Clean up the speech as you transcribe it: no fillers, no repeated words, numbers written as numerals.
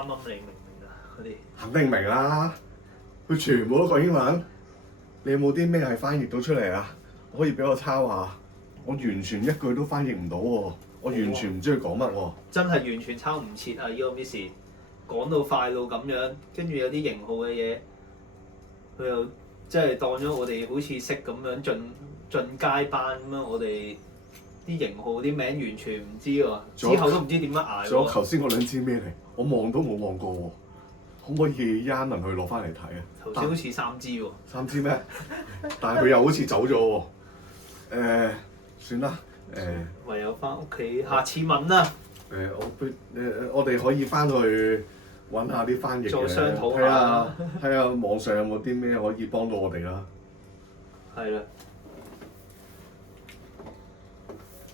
啱啱你明唔明啊？嗰啲肯定明啦，佢全部都講英文。你有冇啲咩係翻譯到出嚟啊？可以俾我抄下。我完全一句都翻譯唔到喎，我完全唔知佢講乜喎。真係完全抄唔切啊！呢個 Miss 講到快到咁樣，跟住有啲型號嘅嘢，佢又即係當咗我哋好似識咁樣進階班咁樣，我哋啲型號啲名完全唔知喎，之後都唔知點樣捱仲有喎。頭先嗰兩支咩嚟？我望都冇望過喎，可唔可以一文去攞翻嚟睇啊？頭先好似3支喎， 3支咩？但係佢又好似走咗喎。算啦。唯有翻屋企，下次問啦。我哋可以翻去揾下啲翻譯嘅，再商討下睇下網上有冇啲咩可以幫到我哋啦。係啦。